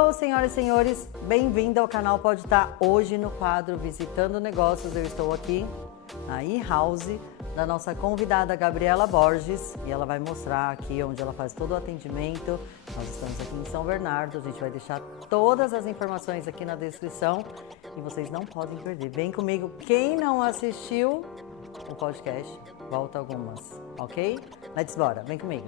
Hello, senhoras e senhores, bem-vindo ao canal Pode Estar. Hoje no quadro Visitando Negócios, eu estou aqui na e-house da nossa convidada Gabriela Borges e ela vai mostrar aqui onde ela faz todo o atendimento. Nós estamos aqui em São Bernardo, a gente vai deixar todas as informações aqui na descrição e vocês não podem perder. Vem comigo, quem não assistiu o podcast, volta algumas, ok? Let's bora, vem comigo.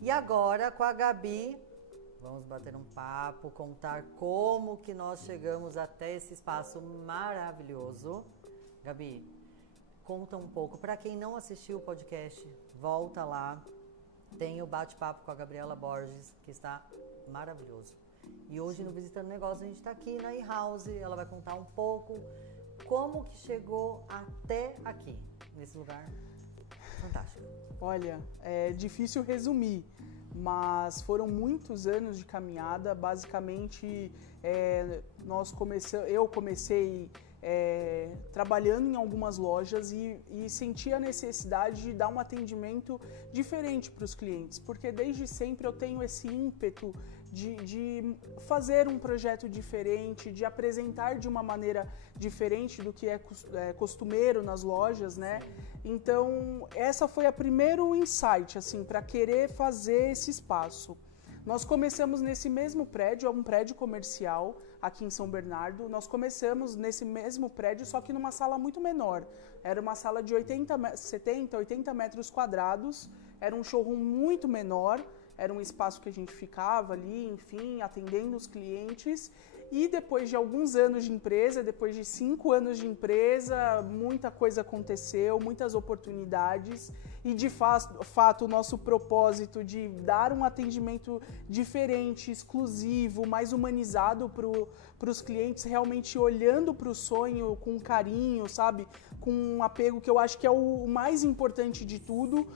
E agora, com a Gabi, vamos bater um papo, contar como que nós chegamos até esse espaço maravilhoso. Gabi, conta um pouco. Para quem não assistiu o podcast, volta lá. Tem o bate-papo com a Gabriela Borges, que está maravilhoso. E hoje no Visitando Negócios, a gente está aqui na e-house. Ela vai contar um pouco como que chegou até aqui, nesse lugar fantástico. Olha, é difícil resumir, mas foram muitos anos de caminhada. Basicamente, eu comecei trabalhando em algumas lojas e senti a necessidade de dar um atendimento diferente para os clientes, porque desde sempre eu tenho esse ímpeto de fazer um projeto diferente, de apresentar de uma maneira diferente do que é costumeiro nas lojas, né? Então, essa foi a primeiro insight, assim, para querer fazer esse espaço. Nós começamos nesse mesmo prédio, é um prédio comercial aqui em São Bernardo. Nós começamos nesse mesmo prédio, só que numa sala muito menor. Era uma sala de 70, 80 metros quadrados, era um showroom muito menor, era um espaço que a gente ficava ali, enfim, atendendo os clientes. E depois de alguns anos de empresa, depois de 5 anos de empresa, muita coisa aconteceu, muitas oportunidades. E de fato o nosso propósito de dar um atendimento diferente, exclusivo, mais humanizado para os clientes, realmente olhando para o sonho com carinho, sabe? Com um apego que eu acho que é o mais importante de tudo.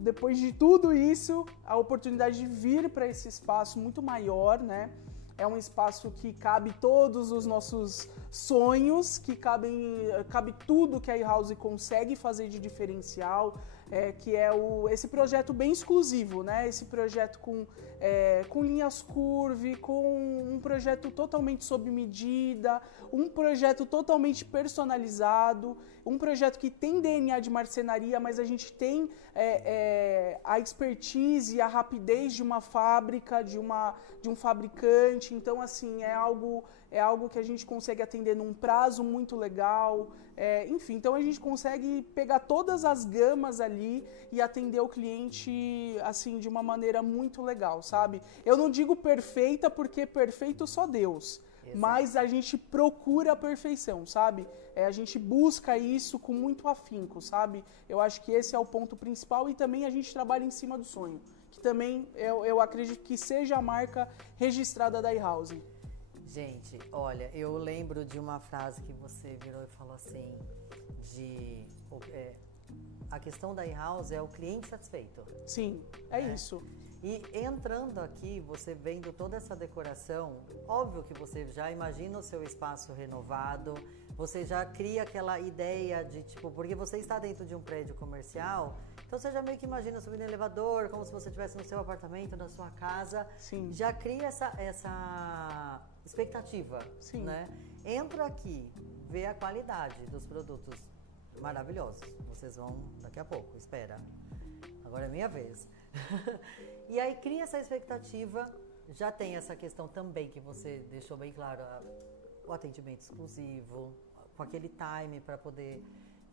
Depois de tudo isso, a oportunidade de vir para esse espaço muito maior, né? É um espaço que cabe todos os nossos sonhos, que cabe tudo que a e-house consegue fazer de diferencial, que é esse projeto bem exclusivo, né? Esse projeto com linhas curvy, com um projeto totalmente sob medida, um projeto totalmente personalizado, um projeto que tem DNA de marcenaria, mas a gente tem a expertise e a rapidez de uma fábrica, de um fabricante. Então, assim, é algo que a gente consegue atender num prazo muito legal. Enfim, então a gente consegue pegar todas as gamas ali e atender o cliente, assim, de uma maneira muito legal, sabe? Eu não digo perfeita, porque perfeito só Deus. Exato. Mas a gente procura a perfeição, sabe? A gente busca isso com muito afinco, sabe? Eu acho que esse é o ponto principal, e também a gente trabalha em cima do sonho, que também eu acredito que seja a marca registrada da e-house. Gente, olha, eu lembro de uma frase que você virou e falou assim, a questão da e-house é o cliente satisfeito. Sim, é isso. E entrando aqui, você vendo toda essa decoração, óbvio que você já imagina o seu espaço renovado, você já cria aquela ideia de, tipo, porque você está dentro de um prédio comercial, então você já meio que imagina subindo no elevador, como se você estivesse no seu apartamento, na sua casa. Sim. Já cria essa expectativa. Sim. Né? Entra aqui, vê a qualidade dos produtos maravilhosos. Vocês vão daqui a pouco, espera. Agora é minha vez. E aí cria essa expectativa, já tem essa questão também que você deixou bem claro, o atendimento exclusivo, com aquele time para poder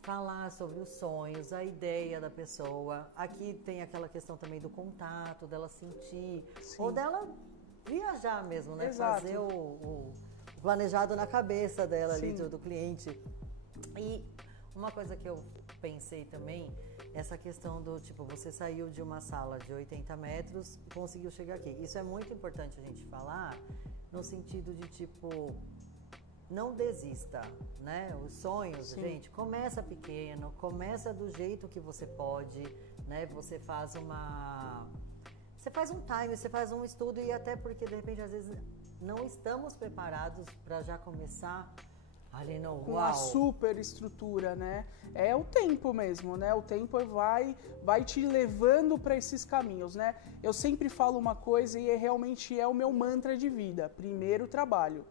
falar sobre os sonhos, a ideia da pessoa. Aqui tem aquela questão também do contato, dela sentir, Sim. ou dela viajar mesmo, né? Exato. Fazer o planejado na cabeça dela ali, do cliente. E uma coisa que eu pensei também, essa questão do tipo, você saiu de uma sala de 80 metros e conseguiu chegar aqui. Isso é muito importante a gente falar, no sentido de tipo, não desista, né? Os sonhos, Sim. gente, começa pequeno, começa do jeito que você pode, né? Você faz um time, você faz um estudo e até porque de repente às vezes não estamos preparados para já começar ali no com a super estrutura, né? É o tempo mesmo, né? O tempo vai te levando para esses caminhos, né? Eu sempre falo uma coisa e realmente é o meu mantra de vida. Primeiro o trabalho,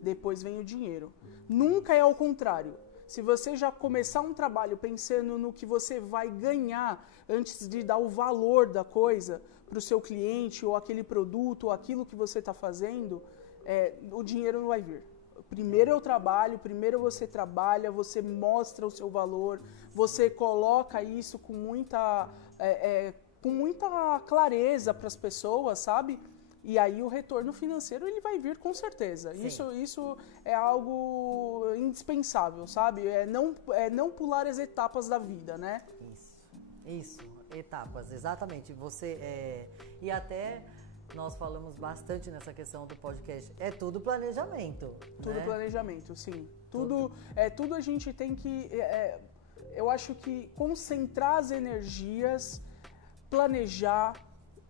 depois vem o dinheiro. Nunca é ao contrário. Se você já começar um trabalho pensando no que você vai ganhar antes de dar o valor da coisa para o seu cliente ou aquele produto ou aquilo que você está fazendo, o dinheiro não vai vir. Primeiro é o trabalho, primeiro você trabalha, você mostra o seu valor, você coloca isso com muita clareza para as pessoas, sabe? E aí o retorno financeiro ele vai vir com certeza. Isso é algo indispensável, sabe? É não pular as etapas da vida, né? Isso, etapas, exatamente. E até nós falamos bastante nessa questão do podcast. É tudo planejamento. Tudo, né? Planejamento, sim. Tudo a gente tem que. Eu acho que concentrar as energias, planejar,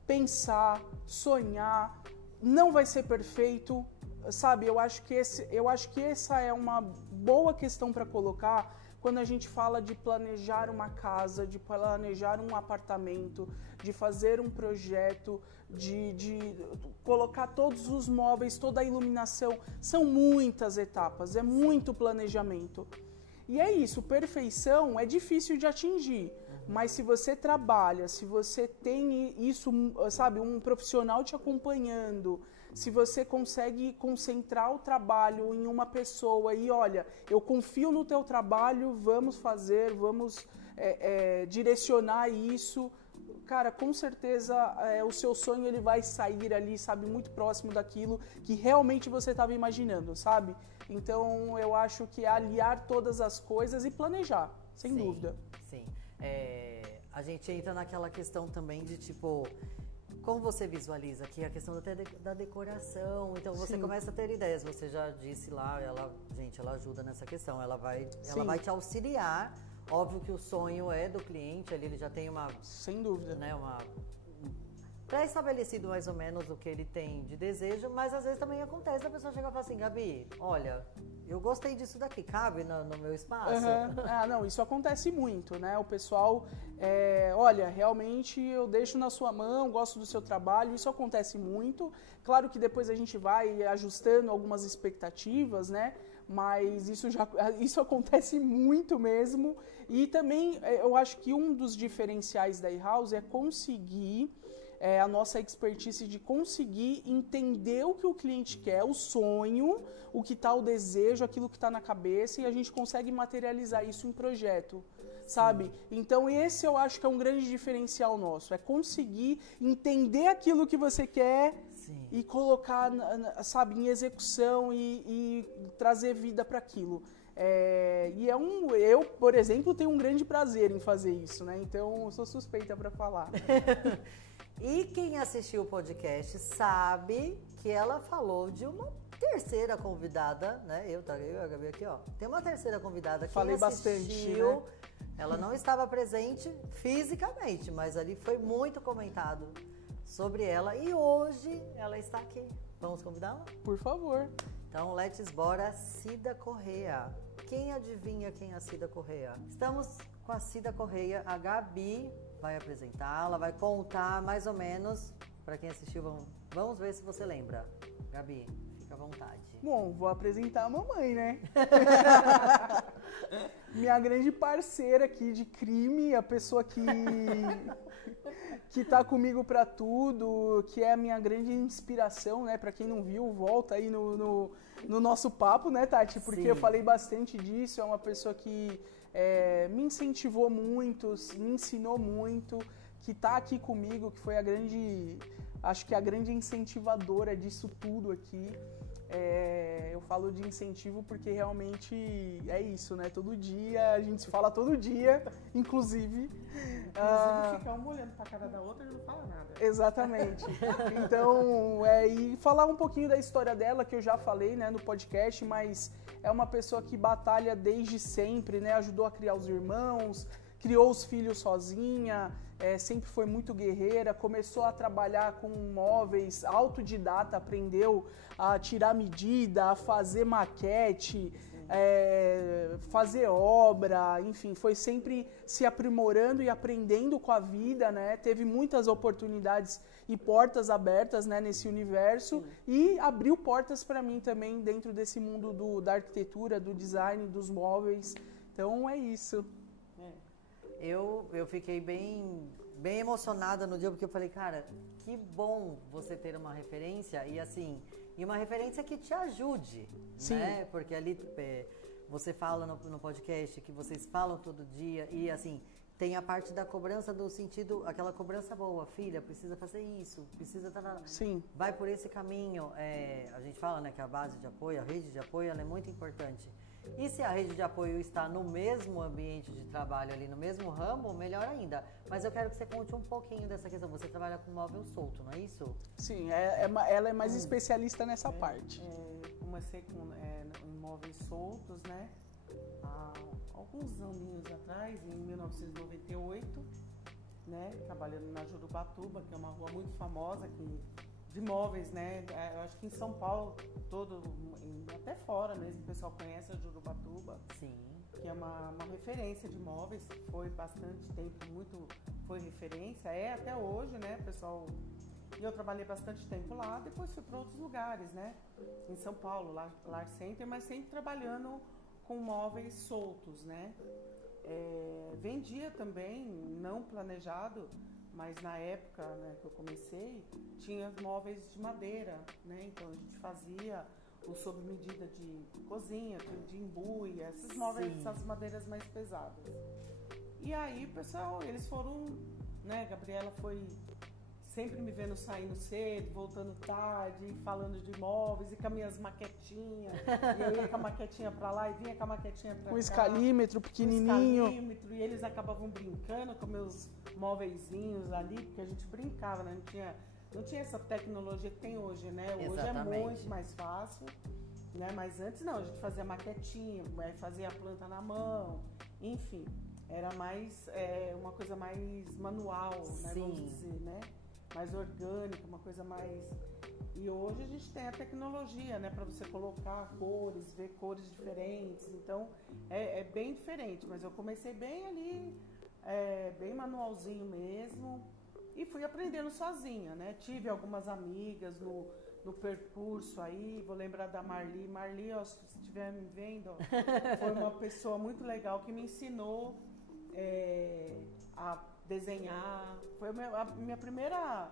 pensar, sonhar, não vai ser perfeito, sabe? Eu acho que essa é uma boa questão para colocar quando a gente fala de planejar uma casa, de planejar um apartamento, de fazer um projeto, de colocar todos os móveis, toda a iluminação. São muitas etapas, é muito planejamento. E é isso, perfeição é difícil de atingir. Mas se você trabalha, se você tem isso, sabe, um profissional te acompanhando, se você consegue concentrar o trabalho em uma pessoa e olha, eu confio no teu trabalho, vamos fazer, vamos direcionar isso, cara, com certeza o seu sonho ele vai sair ali, sabe, muito próximo daquilo que realmente você estava imaginando, sabe? Então eu acho que é aliar todas as coisas e planejar, sem dúvida. Sim. A gente entra naquela questão também de tipo, como você visualiza aqui a questão até da decoração, então você começa a ter ideias, você já disse lá, ela ajuda nessa questão, ela vai te auxiliar, óbvio que o sonho é do cliente, ali ele já tem sem dúvida, né, pré-estabelecido mais ou menos o que ele tem de desejo, mas às vezes também acontece a pessoa chegar e falar assim, Gabi, olha, eu gostei disso daqui, cabe no meu espaço? Não, isso acontece muito, né? O pessoal, olha, realmente eu deixo na sua mão, gosto do seu trabalho, isso acontece muito. Claro que depois a gente vai ajustando algumas expectativas, né? Mas isso acontece muito mesmo. E também eu acho que um dos diferenciais da E-House é conseguir a nossa expertise de conseguir entender o que o cliente quer, o sonho, o que está o desejo, aquilo que está na cabeça, e a gente consegue materializar isso em projeto, sabe? Então esse eu acho que é um grande diferencial nosso, é conseguir entender aquilo que você quer e colocar, sabe, em execução e trazer vida para aquilo. Eu, por exemplo, tenho um grande prazer em fazer isso, né? Então eu sou suspeita para falar. E quem assistiu o podcast sabe que ela falou de uma terceira convidada, né? Eu e a Gabi aqui, ó. Tem uma terceira convidada que falei assistiu, bastante, né? Ela não estava presente fisicamente, mas ali foi muito comentado sobre ela e hoje ela está aqui. Vamos convidá-la? Por favor. Então, let's bora, Cida Correia. Quem adivinha quem é a Cida Correia? Estamos com a Cida Correia, a Gabi vai apresentá-la, vai contar mais ou menos, para quem assistiu, vamos ver se você lembra. Gabi, fica à vontade. Bom, vou apresentar a mamãe, né? Minha grande parceira aqui de crime, a pessoa que tá comigo pra tudo, que é a minha grande inspiração, né? Pra quem não viu, volta aí no nosso papo, né, Tati? Porque eu falei bastante disso, é uma pessoa que me incentivou muito, me ensinou muito, que tá aqui comigo, que foi acho que a grande incentivadora disso tudo aqui. Eu falo de incentivo porque realmente é isso, né? Todo dia, a gente se fala todo dia, inclusive. Fica uma olhando pra cara da outra e não fala nada. Exatamente. Então, e falar um pouquinho da história dela, que eu já falei, né, no podcast, mas é uma pessoa que batalha desde sempre, né? Ajudou a criar os irmãos, criou os filhos sozinha, sempre foi muito guerreira, começou a trabalhar com móveis, autodidata, aprendeu a tirar medida, a fazer maquete, fazer obra, enfim, foi sempre se aprimorando e aprendendo com a vida, né? Teve muitas oportunidades e portas abertas, né, nesse universo. Sim. E abriu portas para mim também dentro desse mundo da arquitetura, do design, dos móveis. Então é isso. Eu fiquei bem emocionada no dia, porque eu falei, cara, que bom você ter uma referência e assim, e uma referência que te ajude, Sim. né? Porque ali você fala no podcast que vocês falam todo dia e assim, tem a parte da cobrança do sentido, aquela cobrança boa, filha, precisa fazer isso, precisa Sim. vai por esse caminho. A gente fala, né, que a base de apoio, a rede de apoio, ela é muito importante. E se a rede de apoio está no mesmo ambiente de trabalho ali, no mesmo ramo, melhor ainda. Mas eu quero que você conte um pouquinho dessa questão. Você trabalha com móvel solto, não é isso? Sim, ela é mais especialista nessa parte. Comecei com móveis soltos, né? Há alguns aninhos atrás, em 1998, né? Trabalhando na Jurubatuba, que é uma rua muito famosa aqui de móveis, né? Eu acho que em São Paulo, até fora mesmo, o pessoal conhece a Jurubatuba. Sim. Que é uma referência de móveis, foi bastante tempo, foi referência, até hoje, né, pessoal? E eu trabalhei bastante tempo lá, depois fui para outros lugares, né? Em São Paulo, Lar Center, mas sempre trabalhando com móveis soltos, né? Vendia também, não planejado, mas na época, né, que eu comecei, tinha móveis de madeira, né? Então a gente fazia o sob medida de cozinha, de embuia, esses móveis, essas madeiras mais pesadas. E aí, pessoal, eles foram, né? Gabriela foi sempre me vendo saindo cedo, voltando tarde, falando de móveis e com as minhas maquetinhas. E eu ia com a maquetinha pra lá e vinha com a maquetinha pra cá. Um escalímetro pequenininho. E eles acabavam brincando com meus móveizinhos ali, porque a gente brincava, né? Não tinha essa tecnologia que tem hoje, né? Hoje Exatamente. É muito mais fácil, né? Mas antes não, a gente fazia maquetinha, fazia a planta na mão, enfim. Era mais, uma coisa mais manual, né? Sim. Vamos dizer, né? Mais orgânica, uma coisa mais... E hoje a gente tem a tecnologia, né? Para você colocar cores, ver cores diferentes. Então, é bem diferente. Mas eu comecei bem ali, bem manualzinho mesmo. E fui aprendendo sozinha, né? Tive algumas amigas no percurso aí. Vou lembrar da Marli. Marli, ó, se estiver me vendo, ó, foi uma pessoa muito legal que me ensinou a desenhar. Foi a minha primeira,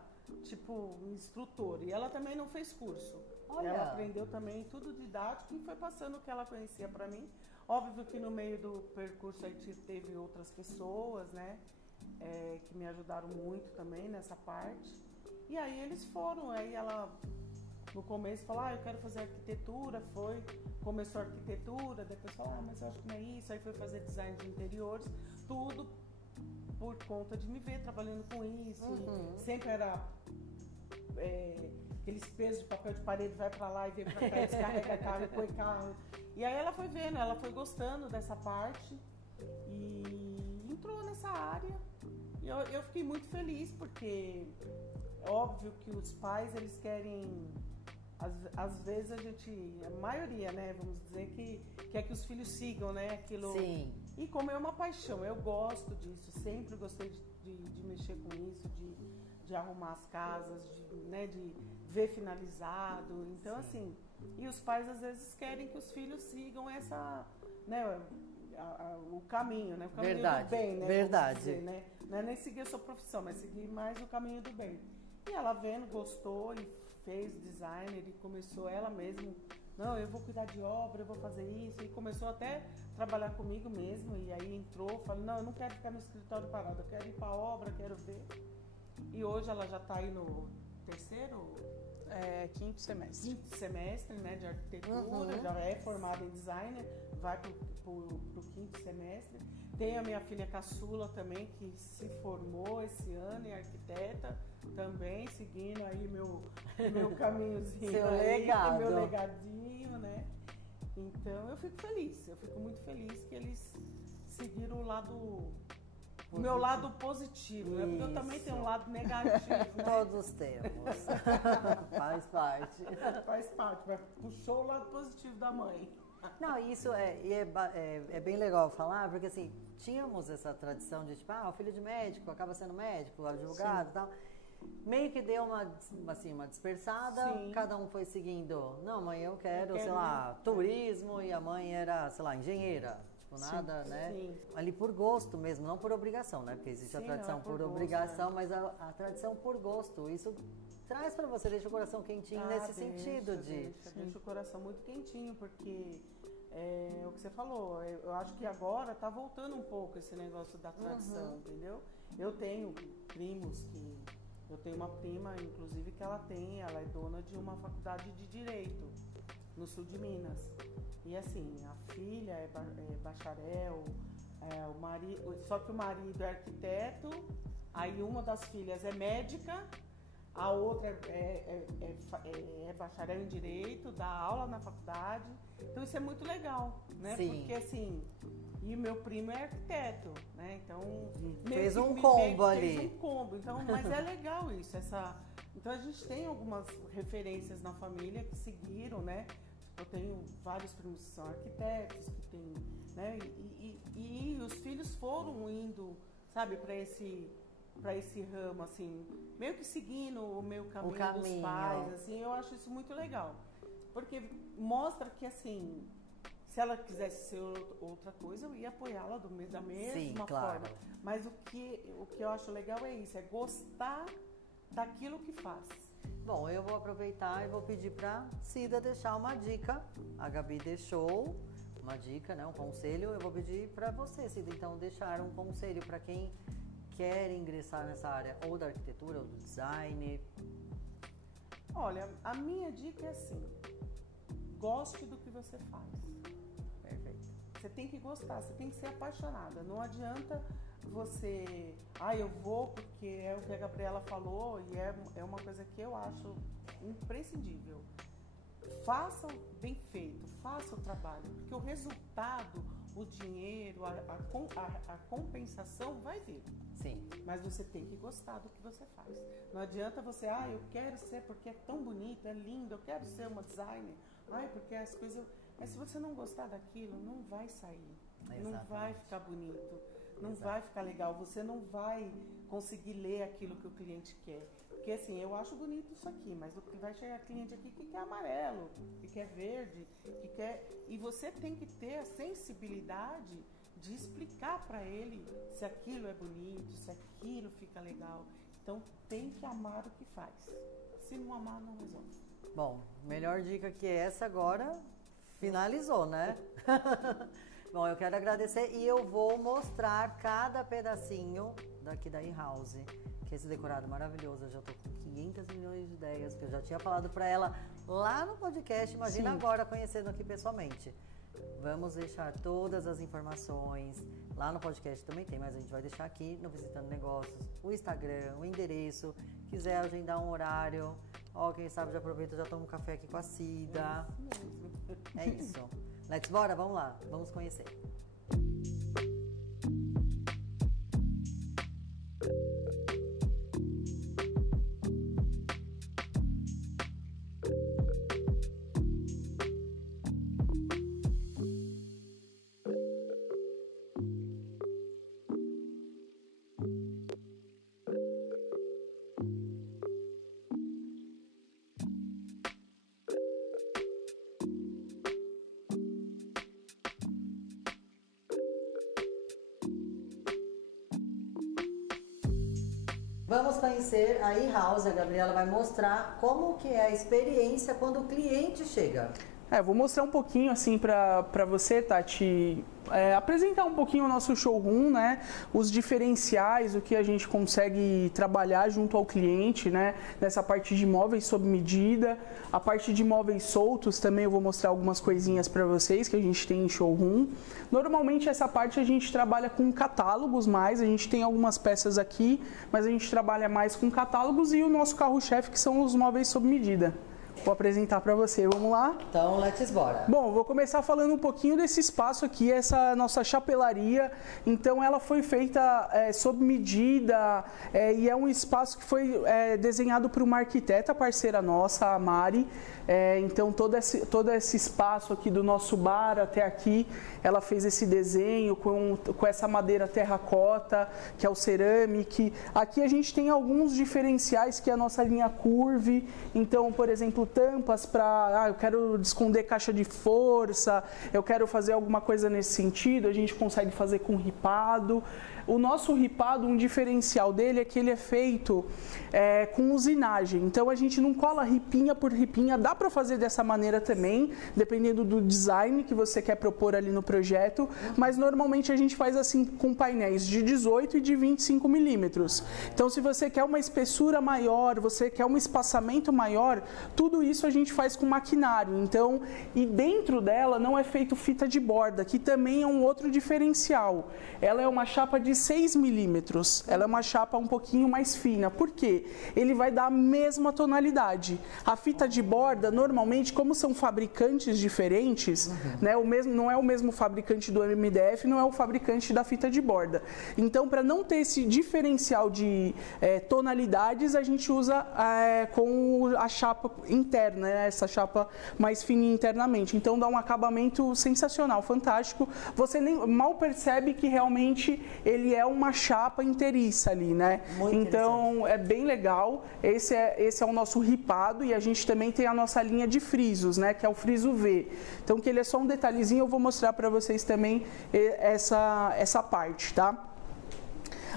instrutora. E ela também não fez curso. Olha. Ela aprendeu também tudo didático e foi passando o que ela conhecia para mim. Óbvio que no meio do percurso aí teve outras pessoas, né? Que me ajudaram muito também nessa parte. E aí eles foram, aí ela no começo falou, eu quero fazer arquitetura, começou a arquitetura, depois falou, mas eu acho que não é isso, aí foi fazer design de interiores, tudo por conta de me ver trabalhando com isso. Uhum. Sempre era aqueles pesos de papel de parede, vai pra lá e vem pra cá, descarrega carro e põe carro. E aí ela foi vendo, ela foi gostando dessa parte e entrou nessa área. E eu fiquei muito feliz, porque é óbvio que os pais, eles querem, às vezes a maioria, né, vamos dizer, que quer que os filhos sigam, né, aquilo. Sim. E como é uma paixão, eu gosto disso, sempre gostei de mexer com isso, de arrumar as casas, de ver finalizado. Então, assim, e os pais às vezes querem que os filhos sigam essa, né, o caminho, né? O caminho do bem, né? Verdade. Dizer, né? Não é nem seguir a sua profissão, mas seguir mais o caminho do bem. E ela vendo, gostou e fez designer e começou ela mesma não, eu vou cuidar de obra, eu vou fazer isso. E começou até a trabalhar comigo mesmo. E aí entrou, falou, não, eu não quero ficar no escritório parado, eu quero ir para a obra, quero ver. E hoje ela já está aí no quinto semestre. Quinto semestre, né, de arquitetura, já é formada em design, vai pro quinto semestre. Tem a minha filha caçula também, que se formou esse ano em arquiteta, também seguindo aí meu caminhozinho, Seu aí, legado. meu legadinho, né? Então eu fico muito feliz que eles seguiram o meu lado positivo, né? Porque eu também tenho um lado negativo, né? Todos temos. Faz parte. Faz parte, mas puxou o lado positivo da mãe. Não, isso é bem legal falar, porque assim, tínhamos essa tradição de tipo, o filho de médico acaba sendo médico, advogado e tal. Meio que deu uma dispersada, Sim. cada um foi seguindo. Não, mãe, eu quero, sei lá, turismo, e a mãe era, sei lá, engenheira. Tipo, nada, né? Sim. Ali por gosto mesmo, não por obrigação, né? Porque existe a tradição por obrigação, mas a tradição por gosto. Isso traz pra você, deixa o coração quentinho nesse sentido de... Deixa o coração muito quentinho, porque é o que você falou, eu acho que agora tá voltando um pouco esse negócio da tradição, entendeu? Eu tenho primos que... Eu tenho uma prima, inclusive, que ela é dona de uma faculdade de Direito no sul de Minas. E assim, a filha é bacharel, o marido, só que o marido é arquiteto, aí uma das filhas é médica, a outra é bacharel em Direito, dá aula na faculdade. Então isso é muito legal, né? Sim. Porque assim, e meu primo é arquiteto, né? Então fez um combo ali. Fez um combo. Então, mas é legal isso, então a gente tem algumas referências na família que seguiram, né? Eu tenho vários primos que são arquitetos, que tem, né? E os filhos foram indo, sabe, para esse ramo, assim, meio que seguindo o meu caminho dos pais, assim, eu acho isso muito legal. Porque mostra que, assim, se ela quisesse ser outra coisa, eu ia apoiá-la da mesma forma. Mas o que eu acho legal é isso, é gostar daquilo que faz. Bom, eu vou aproveitar e vou pedir para Cida deixar uma dica. A Gabi deixou uma dica, né, um conselho. Eu vou pedir para você, Cida, então, deixar um conselho para quem quer ingressar nessa área ou da arquitetura ou do design. Olha, a minha dica é assim, goste do que você faz. Perfeito. Você tem que gostar, você tem que ser apaixonada. Não adianta você, eu vou porque é o que a Gabriela falou e é uma coisa que eu acho imprescindível. Faça bem feito, faça o trabalho, porque o resultado, o dinheiro, a compensação vai vir. Sim. Mas você tem que gostar do que você faz. Não adianta você, eu quero ser porque é tão bonito, é lindo, eu quero ser uma designer. Porque as coisas... Mas se você não gostar daquilo, não vai sair. Exatamente. Não vai ficar bonito, não vai ficar legal. Você não vai conseguir ler aquilo que o cliente quer. Porque assim, eu acho bonito isso aqui, mas o que vai chegar cliente aqui que quer amarelo, que quer verde, que quer... E você tem que ter a sensibilidade de explicar para ele se aquilo é bonito, se aquilo fica legal. Então tem que amar o que faz. Se não amar, não resolve. Bom, melhor dica que essa agora, finalizou, né? Bom, eu quero agradecer e eu vou mostrar cada pedacinho daqui da In-House, que é esse decorado maravilhoso. Eu já tô com 500 milhões de ideias, que eu já tinha falado para ela lá no podcast, imagina agora conhecendo aqui pessoalmente. Vamos deixar todas as informações, lá no podcast também tem, mas a gente vai deixar aqui no Visitando Negócios, o Instagram, o endereço, quiser agendar um horário, quem sabe já aproveita, já toma um café aqui com a Cida. É isso. Let's bora, vamos lá, vamos conhecer. Vamos conhecer a In-House, a Gabriela vai mostrar como que é a experiência quando o cliente chega. Vou mostrar um pouquinho assim para você, Tati, apresentar um pouquinho o nosso showroom, né? Os diferenciais, o que a gente consegue trabalhar junto ao cliente, né? Nessa parte de móveis sob medida, a parte de móveis soltos também eu vou mostrar algumas coisinhas para vocês que a gente tem em showroom. Normalmente essa parte a gente trabalha com catálogos mais, a gente tem algumas peças aqui, mas a gente trabalha mais com catálogos e o nosso carro-chefe que são os móveis sob medida. Vou apresentar para você, vamos lá? Então, let's bora. Bom, vou começar falando um pouquinho desse espaço aqui, essa nossa chapelaria. Então, ela foi feita sob medida e é um espaço que foi desenhado por uma arquiteta parceira nossa, a Mari. Então, todo esse espaço aqui do nosso bar até aqui, ela fez esse desenho com essa madeira terracota, que é o ceramic. Aqui a gente tem alguns diferenciais, que é a nossa linha curve. Então, por exemplo, tampas para, eu quero esconder caixa de força, eu quero fazer alguma coisa nesse sentido, a gente consegue fazer com ripado. O nosso ripado, um diferencial dele é que ele é feito com usinagem. Então, a gente não cola ripinha por ripinha, dá para fazer dessa maneira também, dependendo do design que você quer propor ali no projeto, mas normalmente a gente faz assim com painéis de 18 e de 25 milímetros. Então, se você quer uma espessura maior, você quer um espaçamento maior, tudo isso a gente faz com maquinário. Então, e dentro dela não é feito fita de borda, que também é um outro diferencial. Ela é uma chapa de 6 milímetros, ela é uma chapa um pouquinho mais fina. Por quê? Ele vai dar a mesma tonalidade. A fita de borda, normalmente, como são fabricantes diferentes, né, não é o mesmo fabricante do MDF, não é o fabricante da fita de borda. Então, para não ter esse diferencial de tonalidades, a gente usa com a chapa interna, né, essa chapa mais fininha internamente. Então, dá um acabamento sensacional, fantástico. Você nem mal percebe que realmente ele é uma chapa inteiriça ali, né? Então, é bem legal. Esse é o nosso ripado e a gente também tem a nossa linha de frisos, né? Que é o friso V. Então, que ele é só um detalhezinho, eu vou mostrar para vocês também essa parte, tá?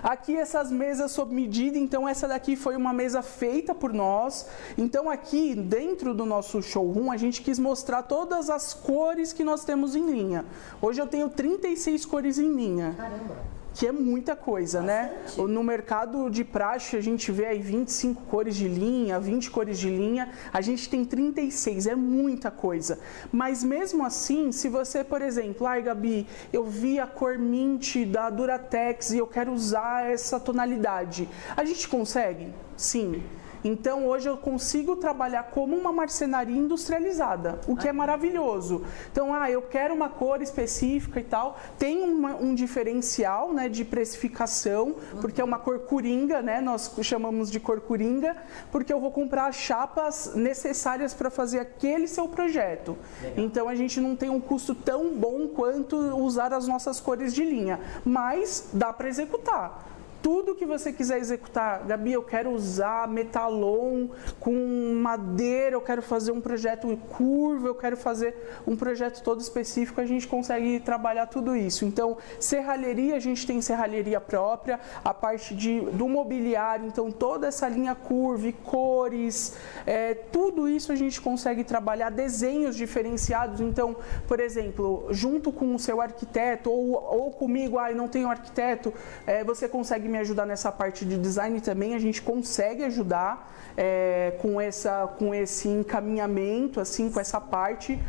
Aqui essas mesas sob medida, então essa daqui foi uma mesa feita por nós. Então aqui dentro do nosso showroom a gente quis mostrar todas as cores que nós temos em linha. Hoje eu tenho 36 cores em linha. Caramba! Que é muita coisa, bastante, né? No mercado de praxe a gente vê aí 25 cores de linha, 20 cores de linha, a gente tem 36, é muita coisa. Mas mesmo assim, se você, por exemplo, Gabi, eu vi a cor mint da Duratex e eu quero usar essa tonalidade, a gente consegue? Sim. Então, hoje eu consigo trabalhar como uma marcenaria industrializada, o que é maravilhoso. Então, eu quero uma cor específica e tal. Tem um diferencial, né, de precificação, porque é uma cor coringa, né? Nós chamamos de cor coringa, porque eu vou comprar as chapas necessárias para fazer aquele seu projeto. Legal. Então, a gente não tem um custo tão bom quanto usar as nossas cores de linha, mas dá para executar. Tudo que você quiser executar, Gabi, eu quero usar metalon com madeira, eu quero fazer um projeto curvo, eu quero fazer um projeto todo específico, a gente consegue trabalhar tudo isso. Então, serralheria, a gente tem serralheria própria, a parte do mobiliário, então toda essa linha curva, cores, tudo isso a gente consegue trabalhar, desenhos diferenciados. Então, por exemplo, junto com o seu arquiteto ou comigo, eu não tenho arquiteto, você consegue me ajudar nessa parte de design também, a gente consegue ajudar com esse encaminhamento, assim, com essa parte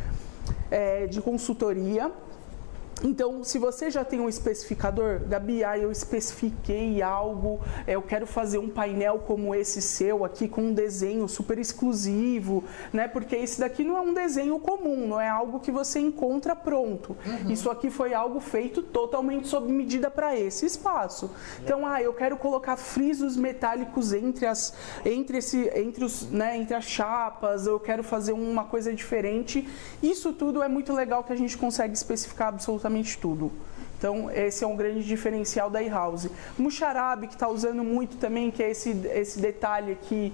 de consultoria. Então, se você já tem um especificador, Gabi, eu especifiquei algo, eu quero fazer um painel como esse seu aqui, com um desenho super exclusivo, né? Porque esse daqui não é um desenho comum, não é algo que você encontra pronto. Isso aqui foi algo feito totalmente sob medida para esse espaço. Então, eu quero colocar frisos metálicos entre as chapas, eu quero fazer uma coisa diferente. Isso tudo é muito legal que a gente consegue especificar absolutamente tudo. Então, esse é um grande diferencial da E-House. Muxarabe, que está usando muito também, que é esse detalhe aqui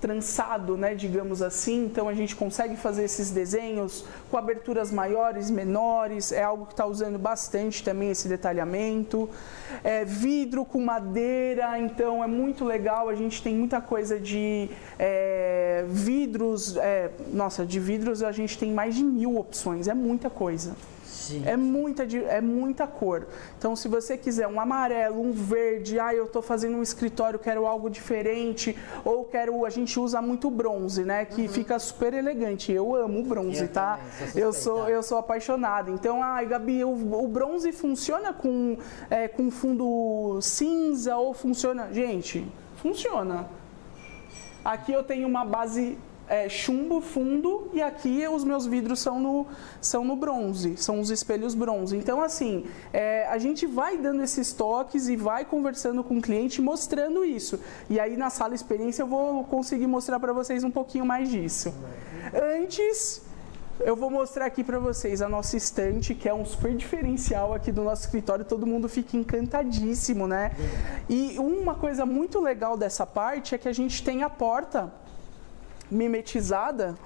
trançado, né, digamos assim. Então, a gente consegue fazer esses desenhos com aberturas maiores, menores. É algo que está usando bastante também esse detalhamento. Vidro com madeira, então é muito legal. A gente tem muita coisa de vidro vidros, nossa, de vidros a gente tem mais de 1000 opções, é muita coisa. É muita cor. Então, se você quiser um amarelo, um verde, eu estou fazendo um escritório, quero algo diferente, ou a gente usa muito bronze, né? Que fica super elegante. Eu amo bronze, tá? Eu sou apaixonada. Então, Gabi, o bronze funciona com fundo cinza ou funciona? Gente, funciona. Aqui eu tenho uma base chumbo fundo e aqui os meus vidros são no bronze, são os espelhos bronze. Então, assim, a gente vai dando esses toques e vai conversando com o cliente, mostrando isso. E aí, na sala experiência, eu vou conseguir mostrar para vocês um pouquinho mais disso. Antes, eu vou mostrar aqui para vocês a nossa estante, que é um super diferencial aqui do nosso escritório. Todo mundo fica encantadíssimo, né? E uma coisa muito legal dessa parte é que a gente tem a porta mimetizada.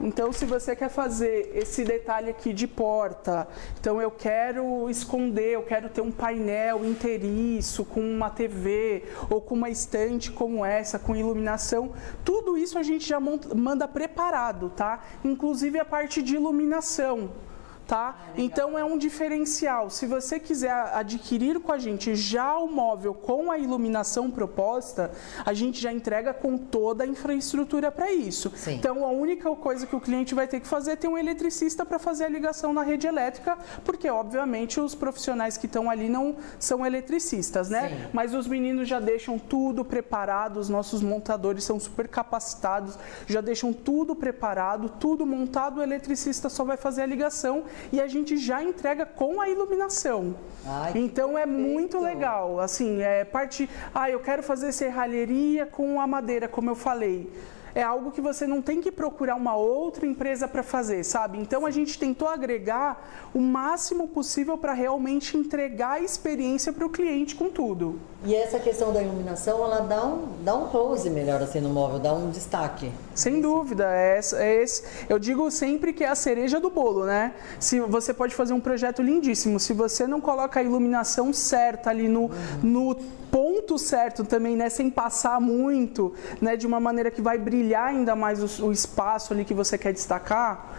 Então, se você quer fazer esse detalhe aqui de porta, então eu quero esconder, eu quero ter um painel inteiriço com uma TV ou com uma estante como essa, com iluminação, tudo isso a gente já manda preparado, tá? Inclusive a parte de iluminação. Tá? Então é um diferencial. Se você quiser adquirir com a gente já o móvel com a iluminação proposta, a gente já entrega com toda a infraestrutura para isso. Sim. Então a única coisa que o cliente vai ter que fazer é ter um eletricista para fazer a ligação na rede elétrica, porque obviamente os profissionais que estão ali não são eletricistas, né? Sim. Mas os meninos já deixam tudo preparado, os nossos montadores são super capacitados, já deixam tudo preparado, tudo montado, o eletricista só vai fazer a ligação e a gente já entrega com a iluminação. Então é muito legal. Assim, eu quero fazer serralheria com a madeira, como eu falei. É algo que você não tem que procurar uma outra empresa para fazer, sabe? Então a gente tentou agregar o máximo possível para realmente entregar a experiência para o cliente com tudo. E essa questão da iluminação, ela dá um close melhor assim no móvel, dá um destaque. Sem dúvida, eu digo sempre que é a cereja do bolo, né? Se você pode fazer um projeto lindíssimo, se você não coloca a iluminação certa ali no ponto certo também, né, sem passar muito, né, de uma maneira que vai brilhar ainda mais o espaço ali que você quer destacar,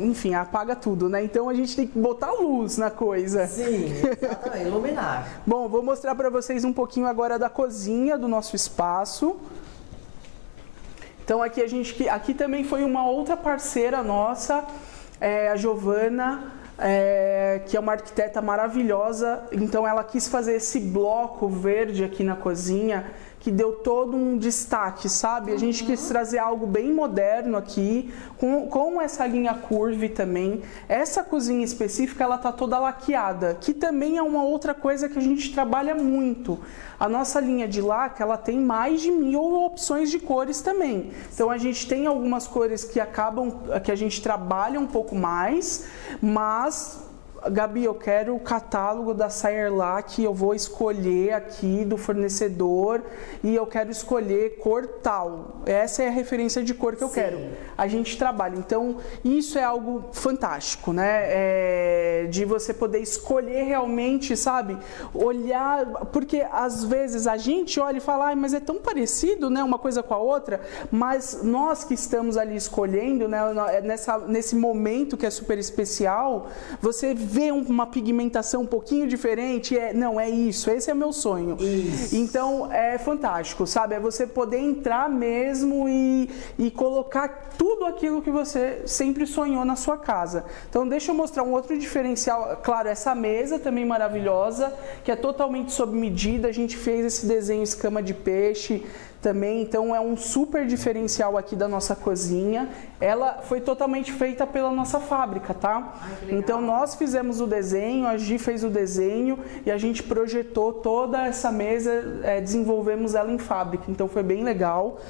enfim, apaga tudo, né? Então a gente tem que botar luz na coisa. Sim, exatamente, iluminar. Bom, vou mostrar para vocês um pouquinho agora da cozinha do nosso espaço. Então aqui também foi uma outra parceira nossa, a Giovana, que é uma arquiteta maravilhosa. Então ela quis fazer esse bloco verde aqui na cozinha, que deu todo um destaque, sabe? A gente quis trazer algo bem moderno aqui, com essa linha curve também. Essa cozinha específica, ela tá toda laqueada, que também é uma outra coisa que a gente trabalha muito. A nossa linha de laca, ela tem mais de 1000 opções de cores também. Então a gente tem algumas cores que a gente trabalha um pouco mais, mas Gabi, eu quero o catálogo da Sayerlac, eu vou escolher aqui do fornecedor e eu quero escolher cor tal. Essa é a referência de cor que eu quero. A gente trabalha. Então, isso é algo fantástico, né? De você poder escolher realmente, sabe? Olhar, porque às vezes a gente olha e fala, mas é tão parecido, né? Uma coisa com a outra, mas nós que estamos ali escolhendo, né? Nesse momento que é super especial, você vê uma pigmentação um pouquinho diferente, não, é isso, esse é meu sonho. Isso. Então, é fantástico, sabe? É você poder entrar mesmo e colocar tudo aquilo que você sempre sonhou na sua casa. Então, deixa eu mostrar um outro diferencial. Claro, essa mesa também maravilhosa, que é totalmente sob medida. A gente fez esse desenho escama de peixe também, então é um super diferencial aqui da nossa cozinha. Ela foi totalmente feita pela nossa fábrica, tá? Então nós fizemos o desenho, a Gi fez o desenho e a gente projetou toda essa mesa, desenvolvemos ela em fábrica, então foi bem legal.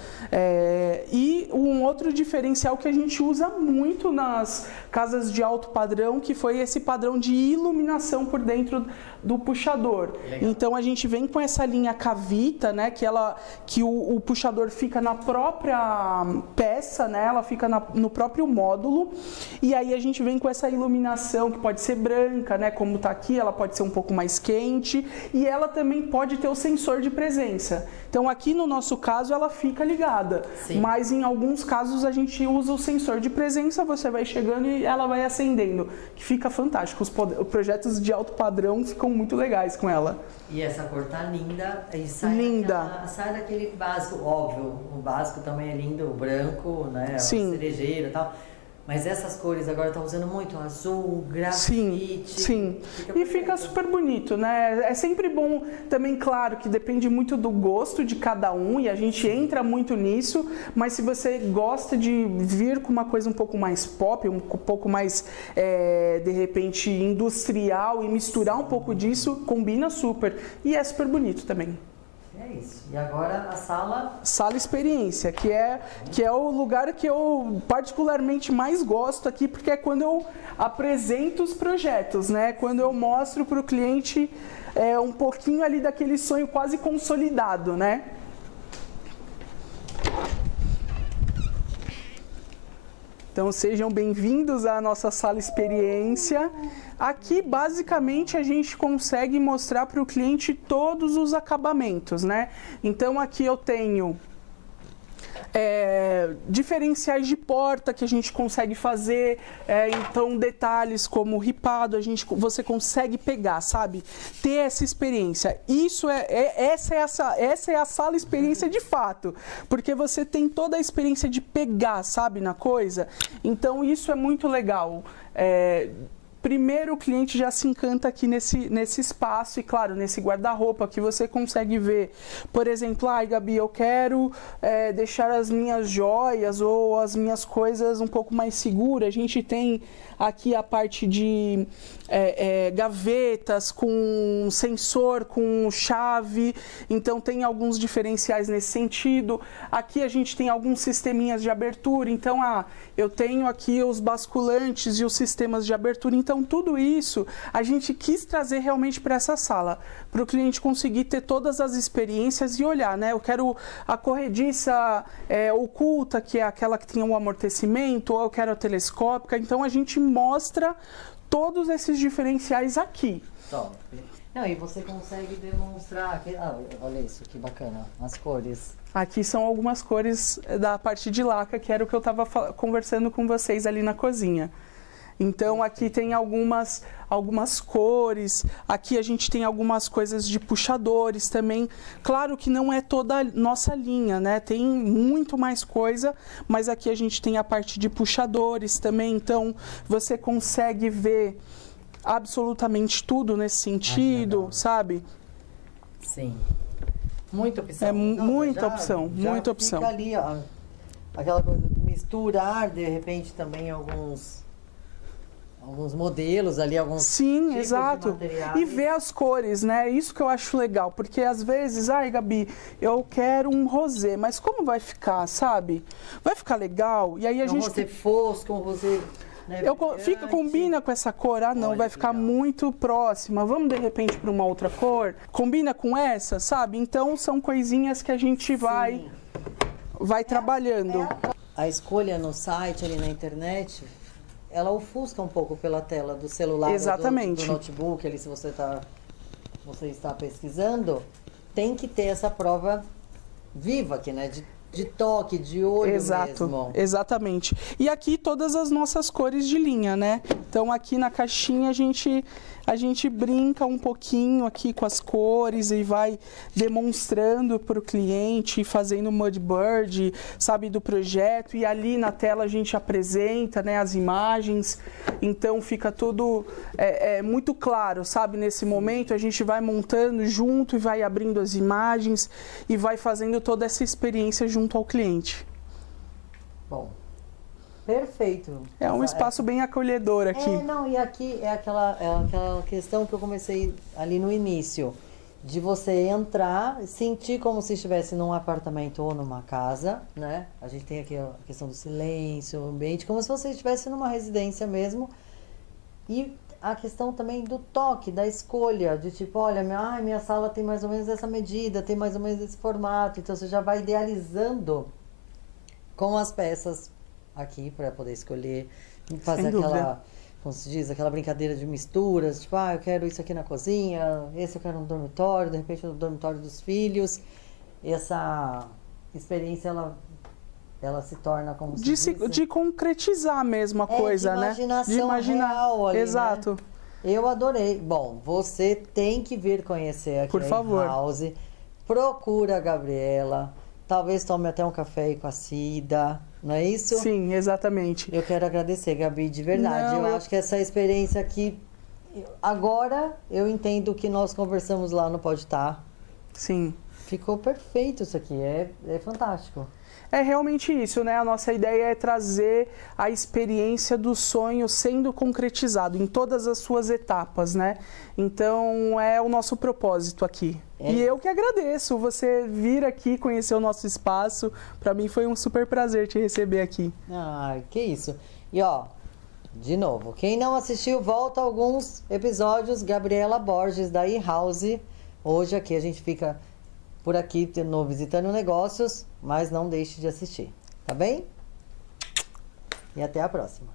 E um outro diferencial que a gente usa muito nas casas de alto padrão, que foi esse padrão de iluminação por dentro do puxador. Legal. Então a gente vem com essa linha cavita, né, que o puxador fica na própria peça, né, ela fica no próprio módulo, e aí a gente vem com essa iluminação que pode ser branca, né, como está aqui, ela pode ser um pouco mais quente, e ela também pode ter o sensor de presença. Então aqui no nosso caso ela fica ligada, Sim. mas em alguns casos a gente usa o sensor de presença, você vai chegando e ela vai acendendo, que fica fantástico. Os projetos de alto padrão ficam muito legais com ela. E essa cor tá linda. E Linda. Sai daquele básico, óbvio. O básico também é lindo, o branco, né? Sim. O cerejeiro e tal. Mas essas cores agora estão usando muito azul, grafite. Sim. E fica super bonito, né? É sempre bom também, claro, que depende muito do gosto de cada um e a gente entra muito nisso, mas se você gosta de vir com uma coisa um pouco mais pop, um pouco mais, de repente, industrial e misturar um pouco disso, combina super. E é super bonito também. É isso. E agora a sala... Sala experiência, que é o lugar que eu particularmente mais gosto aqui, porque é quando eu apresento os projetos, né? Quando eu mostro para o cliente um pouquinho ali daquele sonho quase consolidado, né? Então sejam bem-vindos à nossa sala experiência. Aqui, basicamente, a gente consegue mostrar para o cliente todos os acabamentos, né? Então, aqui eu tenho diferenciais de porta que a gente consegue fazer, então detalhes como ripado, você consegue pegar, sabe? Ter essa experiência. Essa é a sala experiência de fato, porque você tem toda a experiência de pegar, sabe, na coisa. Então, isso é muito legal. Primeiro, o cliente já se encanta aqui nesse espaço e, claro, nesse guarda-roupa que você consegue ver. Por exemplo, Gabi, eu quero deixar as minhas joias ou as minhas coisas um pouco mais seguras. A gente tem aqui a parte de gavetas com sensor, com chave, então tem alguns diferenciais nesse sentido. Aqui a gente tem alguns sisteminhas de abertura, então eu tenho aqui os basculantes e os sistemas de abertura, então tudo isso a gente quis trazer realmente para essa sala, para o cliente conseguir ter todas as experiências e olhar, né? Eu quero a corrediça oculta, que é aquela que tem um amortecimento, ou eu quero a telescópica, então a gente mostra todos esses diferenciais aqui. Top. Não, e você consegue demonstrar... olha isso, que bacana, as cores. Aqui são algumas cores da parte de laca, que era o que eu estava conversando com vocês ali na cozinha. Então, aqui tem algumas cores, aqui a gente tem algumas coisas de puxadores também. Claro que não é toda a nossa linha, né? Tem muito mais coisa, mas aqui a gente tem a parte de puxadores também. Então, você consegue ver absolutamente tudo nesse sentido, sabe? Sim. Muita opção. Muita opção, muita opção. Fica ali, ó, aquela coisa de misturar, de repente, também alguns modelos ali, alguns Sim, tipos exato. de materiais. E ver as cores, né? Isso que eu acho legal, porque às vezes, Gabi, eu quero um rosé, mas como vai ficar, sabe? Vai ficar legal? E aí a gente... Um rosé fosco, um rosé... Né, combina com essa cor, não, vai ficar muito próxima, vamos de repente para uma outra cor, combina com essa, sabe? Então são coisinhas que a gente vai trabalhando. A escolha no site, ali na internet, ela ofusca um pouco pela tela do celular. Exatamente. Do notebook, ali se você está pesquisando, tem que ter essa prova viva aqui, né? De toque, de olho mesmo. Exatamente. E aqui todas as nossas cores de linha, né? Então aqui na caixinha a gente brinca um pouquinho aqui com as cores e vai demonstrando para o cliente, fazendo moodboard, sabe, do projeto. E ali na tela a gente apresenta, né, as imagens. Então fica tudo muito claro, sabe? Nesse momento a gente vai montando junto e vai abrindo as imagens e vai fazendo toda essa experiência junto ao cliente. Bom, perfeito. É um espaço bem acolhedor aqui. E aqui é aquela questão que eu comecei ali no início, de você entrar, sentir como se estivesse num apartamento ou numa casa, né? A gente tem aqui a questão do silêncio, o ambiente, como se você estivesse numa residência mesmo. E a questão também do toque, da escolha, de tipo, olha, minha sala tem mais ou menos essa medida, tem mais ou menos esse formato, então você já vai idealizando com as peças aqui para poder escolher, fazer aquela, como se diz, aquela brincadeira de misturas, tipo, eu quero isso aqui na cozinha, esse eu quero no dormitório, de repente no dormitório dos filhos. Essa experiência, ela se torna, como se diz, de concretizar mesmo a coisa, né? De imaginar real ali, exato. Né? Eu adorei. Bom, você tem que vir conhecer aqui por favor. House. Procura a Gabriela. Talvez tome até um café aí com a Cida. Não é isso? Sim, exatamente. Eu quero agradecer, Gabi, de verdade. Eu acho que essa experiência aqui... Agora eu entendo o que nós conversamos lá no Pode Tá. Sim. Ficou perfeito isso aqui. É fantástico. É realmente isso, né? A nossa ideia é trazer a experiência do sonho sendo concretizado em todas as suas etapas, né? Então, é o nosso propósito aqui. E eu que agradeço você vir aqui conhecer o nosso espaço. Para mim foi um super prazer te receber aqui. Que isso. E ó, de novo, quem não assistiu, volta a alguns episódios. Gabriela Borges, da eHouse. Hoje aqui a gente fica por aqui no Visitando Negócios, mas não deixe de assistir, tá bem? E até a próxima.